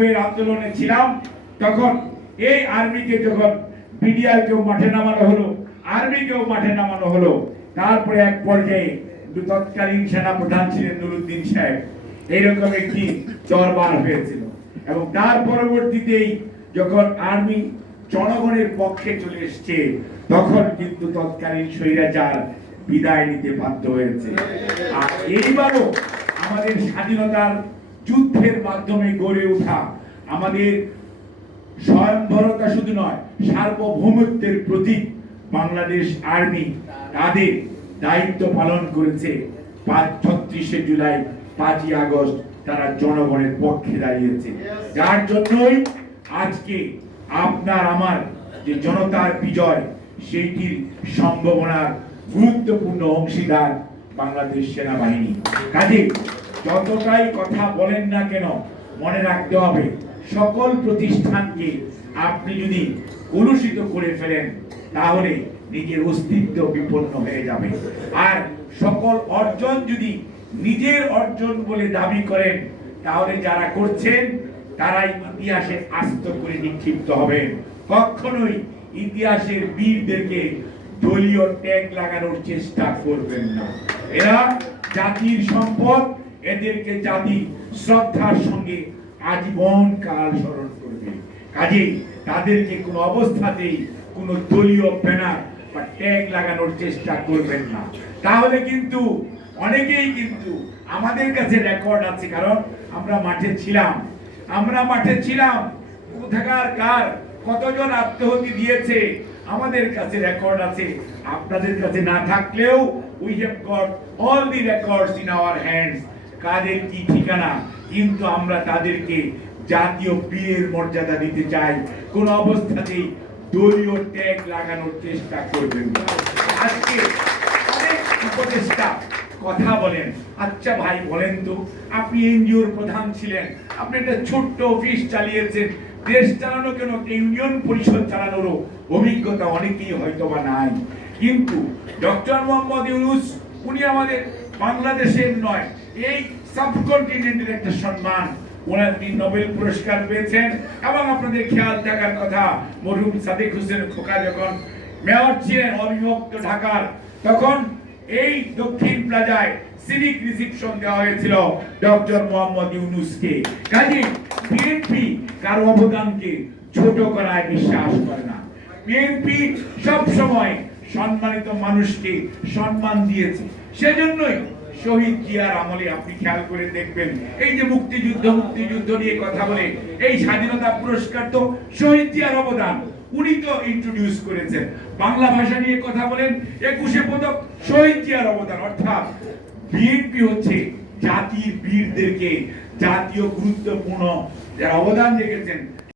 90-এর আন্দোলনে ছিলাম, তখন এই আর্মিকে যখন বিডিআরকেও মাঠে নামানো হলো, আর্মিকেও মাঠে নামানো হলো, তারপরে এক পর্যায়ে তৎকালীন সেনা প্রধান ছিলেন নুরুদ্দিন সাহেব, এইরকম একটি দরবার হয়েছিল। এবং তার পরবর্তীতেই যখন আর্মি জনগণের পক্ষে চলে এসছে, তখন কিন্তু তৎকালীন স্বৈরাচার বিদায় নিতে বাধ্য হয়েছে। আর এইবারও আমাদের স্বাধীনতার যুদ্ধের মাধ্যমে গড়ে ওঠা আমাদের স্বয়ংভরতা শুধু নয়, সার্বভৌমত্বের প্রতীক বাংলাদেশ আর্মি তাদের দায়িত্ব পালন করেছে। 36শে জুলাই, 5ই আগস্ট তারা জনগণের পক্ষে দাঁড়িয়েছে, যার জন্যই আজকে আপনার আমার যে জনতার বিজয়, সেইটির সম্ভাবনার গুরুত্বপূর্ণ অংশীদার বাংলাদেশ সেনাবাহিনী। কাজে যতটাই কথা বলেন না কেন, মনে রাখতে হবে সকল প্রতিষ্ঠানকে আপনি যদি কলুষিত করে ফেলেন, তাহলে নিজের অস্তিত্ব বিপন্ন হয়ে যাবে। আর সকল অর্জন যদি নিজের অর্জন বলে দাবি করেন, তাহলে যারা করছেন তারাই ইতিহাসে আস্ত করে নিক্ষিপ্ত হবেন। কখনোই ইতিহাসের বীরদেরকে দলীয় ট্যাগ লাগানোর চেষ্টা করবেন না। এরা জাতির সম্পদ, এদেরকে জাতি শ্রদ্ধার সঙ্গে আজীবন কাল স্মরণ করবে। কাজেই তাদেরকে কোনো অবস্থাতেই কোনো দলীয় ব্যানার বা ট্যাগ লাগানোর চেষ্টা করবেন না। তাহলে কিন্তু অনেকেই কিন্তু আমাদের কাছে রেকর্ড আছে, কারণ আমরা মাঠে ছিলাম, কোথাকার কার কতজন আত্মহত্যা দিয়েছে আমাদের কাছে রেকর্ড আছে। আপনাদের কাছে না থাকলেও we have got all the records in our hands। কাদের কি ঠিকানা, কিন্তু আমরা তাদেরকে জাতীয় বীরের মর্যাদা দিতে চাই। কোন অবস্থাতেই দলীয় ট্যাগ লাগানোর চেষ্টা করবেন না। আজকে অনেক উপদেষ্টা কথা বলেন, আচ্ছা ভাই বলেন তো, আপনি এনজিওর প্রধান ছিলেন, আপনি একটা ছোট্ট অফিস চালিয়েছেন, দেশ চালানো কেন, ইউনিয়ন পরিষদ চালানোরও অভিজ্ঞতা অনেকেই হয়তো বা নাই। কিন্তু ডক্টর মোহাম্মদ ইউনূস, উনি আমাদের বাংলাদেশের নয়, এই সাবকন্টিনেন্টের একটা সম্মান। উনি নোবেল পুরস্কার পেয়েছেন। এবং আপনাদের খেয়াল থাকার কথা, মরহুম সাদেক হোসেন খোকা যখন মেয়র ছিলেন অবিভক্ত ঢাকার, তখন এই দক্ষিণ প্লাজায় সিভিক রিসেপশন দেওয়া হয়েছিল ডক্টর মোহাম্মদ ইউনূসকে। কাজে বিএনপি কারো অবদানকে ছোট করায় বিশ্বাস করে না। বিএনপি সব সময় সম্মানিত মানুষকে সম্মান দিয়েছে। সেজন্যই শহীদ জিয়ার আমলে আপনি খেয়াল করে দেখবেন, এই যে মুক্তিযুদ্ধ নিয়ে কথা বলে, এই স্বাধীনতা পুরস্কার তো শহীদ জিয়ার অবদান, উনি তো ইন্ট্রোডিউস করেছেন। বাংলা ভাষা নিয়ে কথা বলেন, 21শে পদক শহীদ জিয়ার অবদান। অর্থাৎ বিএনপি হচ্ছে জাতির বীরদেরকে, জাতীয় গুরুত্বপূর্ণ যারা অবদান রেখেছেন